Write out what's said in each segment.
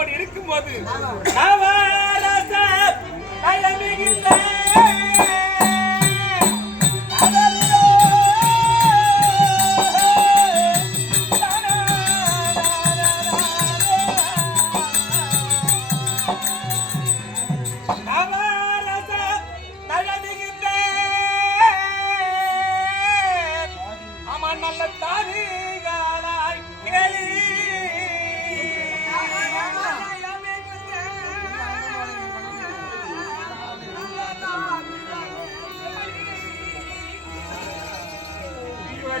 அப்படி இருக்கும்போது நவரச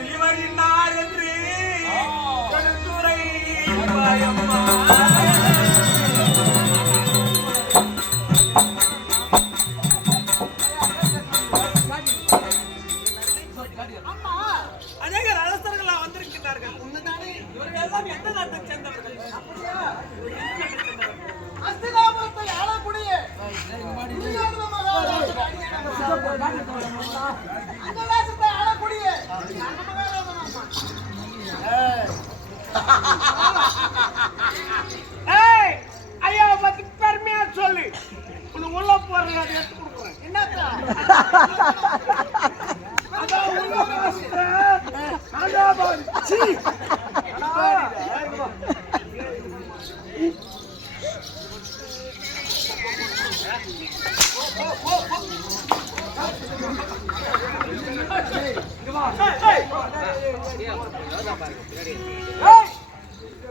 இன்னார் என்று கடுத்துரை பயம்மா ஏய் ஐயா பத்தி பெருமையா சொல்லு உனக்கு உள்ள போறது அதை எடுத்து கொடுக்குறேன் என்னத்தா அதான் உள்ள அதான் சீ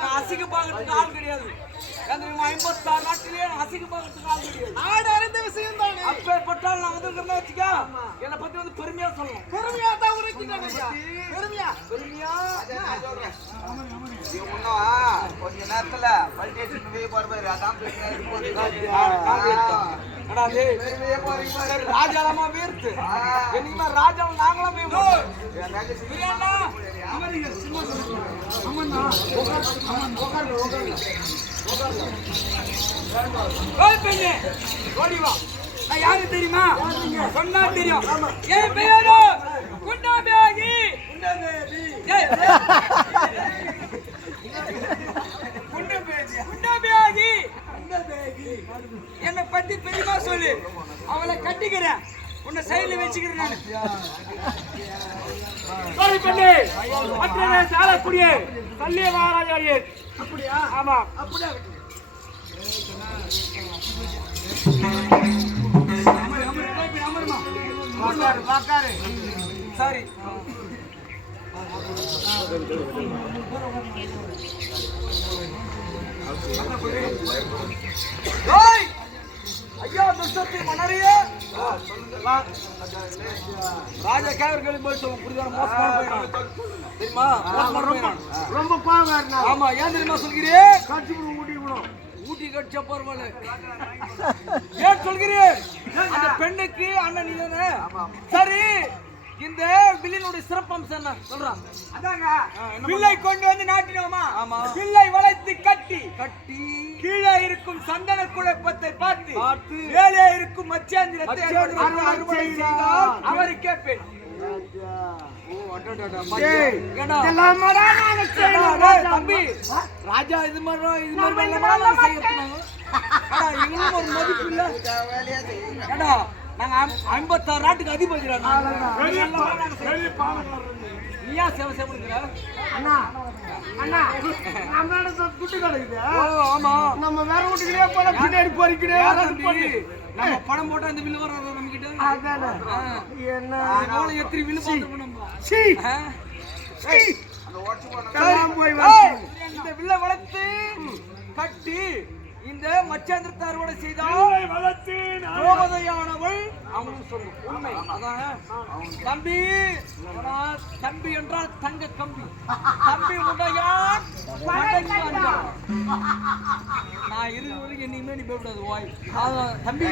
உள்ளங்காடியிலே அசிங்க பார்க்கறதுக்கு ஆள் கிடையாது எனக்கு ஐம்பத்தாறு நாட்டிலே அசிங்க பார்க்கறதுக்கு ஆள் கிடையாது நாடு அறிந்த விஷயம் தானே அப்பேற்பட்டால் நான் வந்து வச்சுக்க என்னை பத்தி வந்து பெருமையா சொல்லணும் பெருமையா தான் ஐயா பெருமையா பெருமையா கொஞ்ச நேரத்துல பல்டேஷன் போய் போறாரு அதான் அடா டேய், சரி, ராஜாலாமா வீர்த்து என்னைக்குமே ராஜாவை நாங்களாம் போய் நான் யாரு தெரியுமா? சொன்னா தெரியும். என் பேரு குண்டாபியாகி ஏய், என்னை பத்தி பெரியமா சொல்லு. அவளை கட்டிக்கிறேன். உன்னை சைடுல வச்சுக்கிறேன் நான். சாரி பண்ணி மற்ற சாலக்கூடிய கல்லிய மகாராஜா அப்படியா? ஆமா. அப்படியா. சரி! ஐயா துஷ்டத்தை மன்னரையே ராஜா கேவர்களுக்கு போய் சொல்லுங்க புரியுதா? மோசமான போயிடும் தெரியுமா? மோசமான போயிடும் ரொம்ப ஆமா ஏன் தெரியுமா சொல்கிறேன் காட்சி ஊட்டி விடும் ஊட்டி கட்ச பரவாயில்ல ஏன் சொல்கிறேன் அந்த பெண்ணுக்கு அண்ணன் நீ தானே சரி இந்த வில்லினுடைய சிறப்பம்சம் என்ன? சொல்றான் அதாங்க வில்லை கொண்டு வந்து நாட்டினோமா? ஆமா. வில்லை வளைத்து கட்டி கட்டி. கீழே இருக்கும் சந்தன குழப்பத்தை பார்த்து பார்த்து. மேலே இருக்கும் மச்சாந்திரத்தை அறுவடை செய்தால் தம்பி. ராஜா இது மாதிரி இது மாதிரி வெள்ளமெல்லாம் செய்யணும் எங்களும் ஒரு மதிப்பு இல்ல. ஏடா நாங்க ஐம்- ஐம்பத்தாறு நாட்டுக்கு அதிபதிடா நாங்க. நீ ஏன் சேவை சேவனுங்கிற அண்ணா அண்ணா நம்மளோட குட்டி கிடக்குது. ஆமா. நம்ம வேற வீட்டுக்குள்ளே போல பின்னாடி தம்பி? நம்ம படம் போட்டா இந்த வில்லு வர்றதா நம்ம கிட்ட அதானே என்ன? எத்தனை வில்லு பார்த்துருக்கோம் நம்ம. சீ. போய் இந்த வில்லை வளர்த்து கட்டி இந்த மச்சாந்திரத்தை அறுவடை செய்தால் திரௌபதியானவள் அவனுக்கு சொல்லும் உண்மை அதான்? தம்பி தம்பி என்றால் தங்க கம்பி. தம்பி உடையான். நான் இருக்கிற வரைக்கும் என்னைக்குமே நீ போய்விடாது வாய். தம்பி